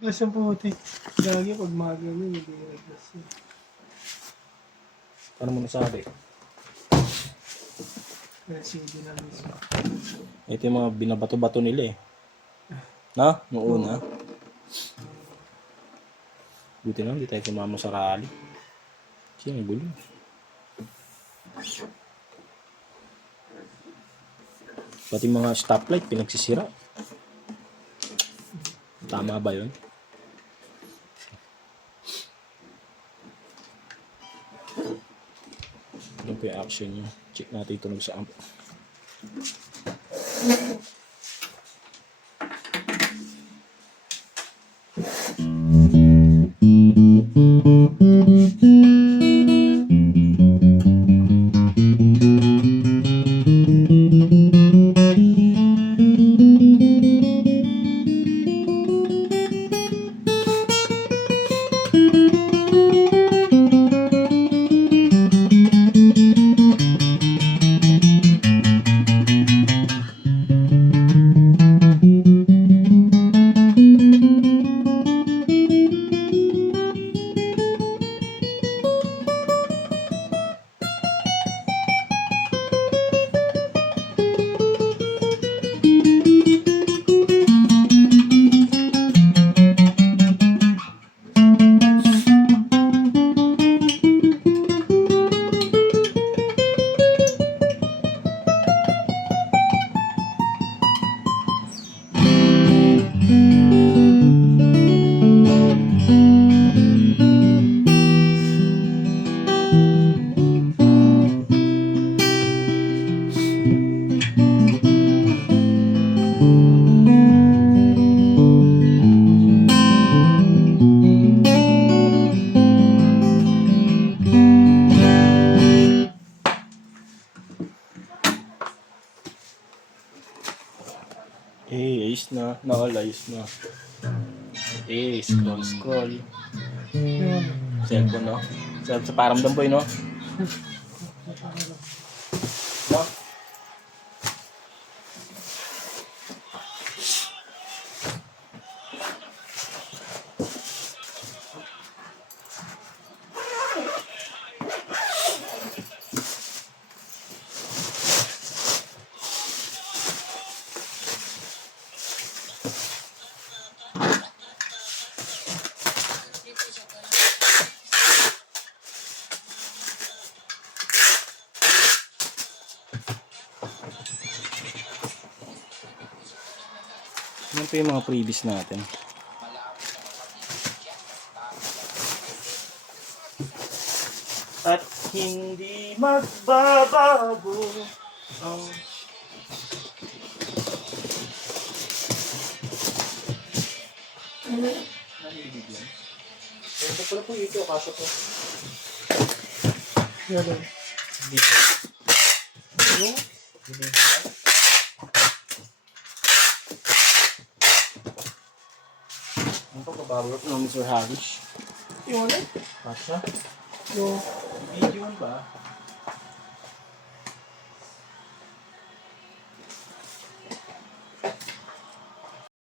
Reglas ang puti. Lagi pag magano, hindi reglas yun. Paano mo nasabi? Kaya CD na mismo. Ito yung mga binabato-bato nila eh. Na? Noong una. Buti na, hindi tayo sumama sa rally. Siya may gulo. Pati mga stoplight pinagsisira. Tama ba yun? Ano po yung action nyo? Check natin ito sa amp. Ayos na. Ayos na. Scroll. Cellphone, no? Sa paramdam po yun, no? No? Yan po yung mga previous natin. At hindi magbabago ang nalibigyan. Ito pala po ito, kaso po. Yan lang. Yung binibigyan. Ano po kababalot ng Mr. Harris? Yung ano? Kasha? Yung Video ba?